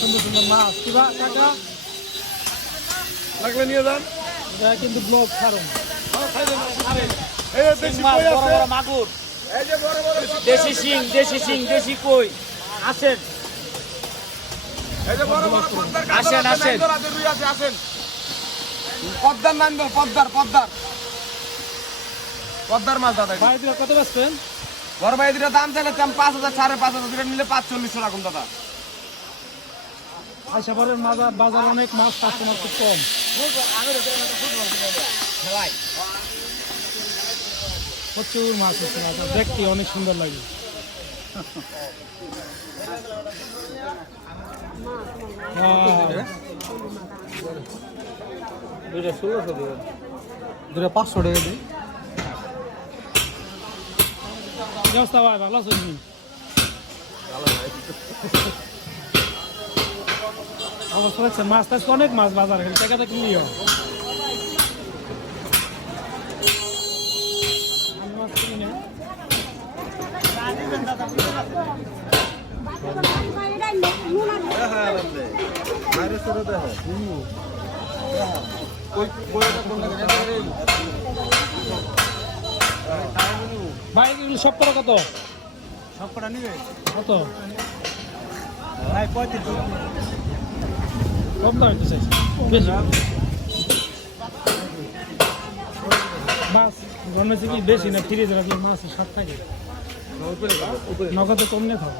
সুন্দর সুন্দর মাছ কিবা কাকা লাগলে নিয়ে যান। এটা কিন্তু ব্লক ছাড়ুন এই যে দেশি কই বড় আছে, বড় মাগুর, এই যে বড় বড় দেশি শিং, দেশি কই আসেন। এই যে বড় বড় পদ্মার কাঁকড়া আসেন, আছে, আসেন। নাইন্দর আছে, রুই আছে, আসেন। পদ্মার নাইন্দর, পদ্মার মাছ দাদা। ভাই দিলে কত বেচবেন বড় ভাই দুটো দাম চাইলে 5,000 5,500 দুটো নিলে 5,40 রাখুন দাদা। আশাবাড়ির বাজার অনেক মাছ কাস্টমার খুব কম প্রচুর মাছ আছে বাজার, দেখতে অনেক সুন্দর লাগে দুইটা 1600 দিবেন। দুটো 500 টাকা দিই কি অবস্থা ভাই ভালো আছো তুমি অবস্থা হচ্ছে মাছ টাছ অনেক মাছ বাজারে টাকাটা কিনলিও আমি মাছ কিনি না ভাই এগুলো সব করে কত সবকটা নিবে কত ভাই 35। কম দাম হইতে চাইছি বেশি মাছ জন্মেছে কি বেশি না ফ্রিজে রাখলে মাছ স্বাদ থাকে নগদে কম নিয়ে খাওয়া